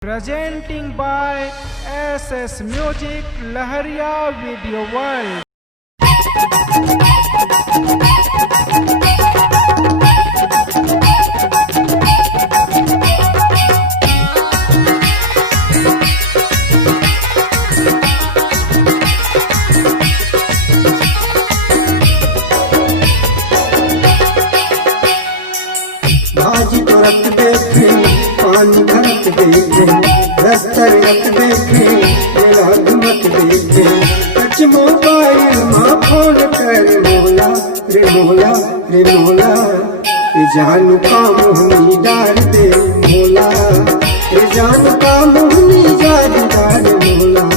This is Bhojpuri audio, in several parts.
Presenting by SS Music Lahariya Video World. भाजी तो रख देखे पानी भरत देखे रस्तर रख देखे मेरा घुमत देखे टच मोबाइल माँ फोन कर मोला रे मोला रे मोला ये जानू का मोहनी डाल दे मोला ये जानू का मोहनी जान डाल मोला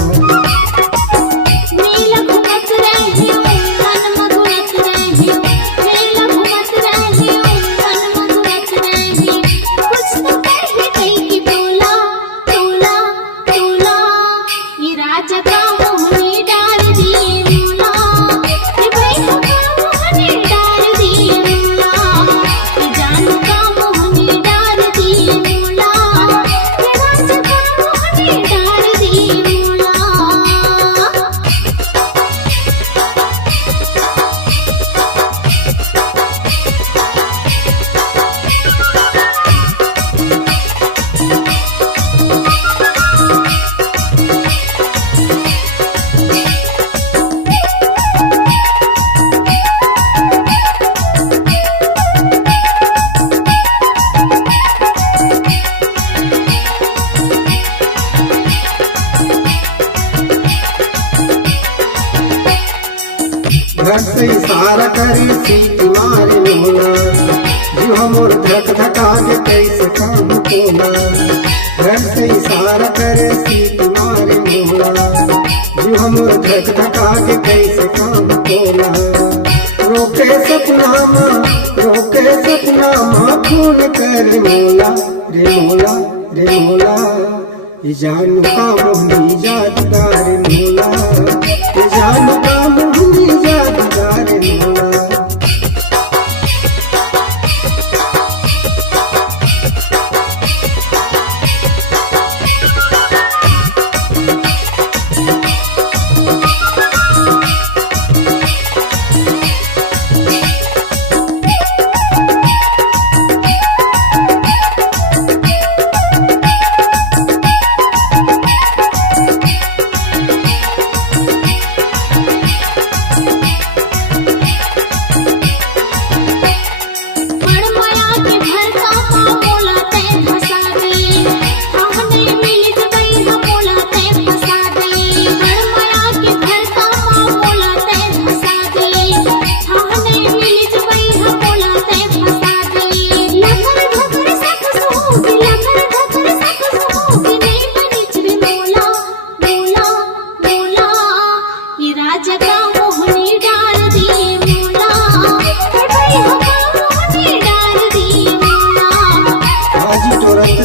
घर से इशारा करे सीट मारे मोला जो हमर धक धका के कैसे काम कोना घर से इशारा करे सीट मारे मोला जो हमर धक धका के कैसे काम कोना रोके सपना माँ खून कर मोला रे मोला रे मोला ये जानू का मोहनी जादगार मोला ये जानू का मोहनी जादगार मोला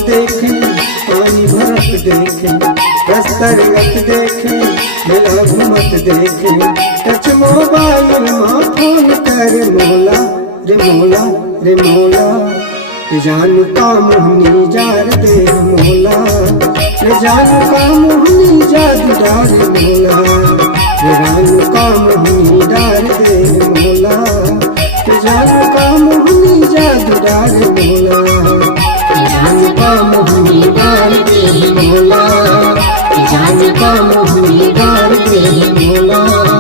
देखे पानी भरत देखे रस्तर रख देखे मेरा घुमत देखे टच मोबाइल माँ फोन कर मोला रे मोला रे मोला रे जानू का मोहनी जार दे मोला रे जानू का मोहनी जार डार मोला रे जानू का मोहनी डार दे मोला रे जानू का मोहनी जार डार मोला जानू का मोहनी डाल दे मोला जानू का मोहनी डाल दे मोला।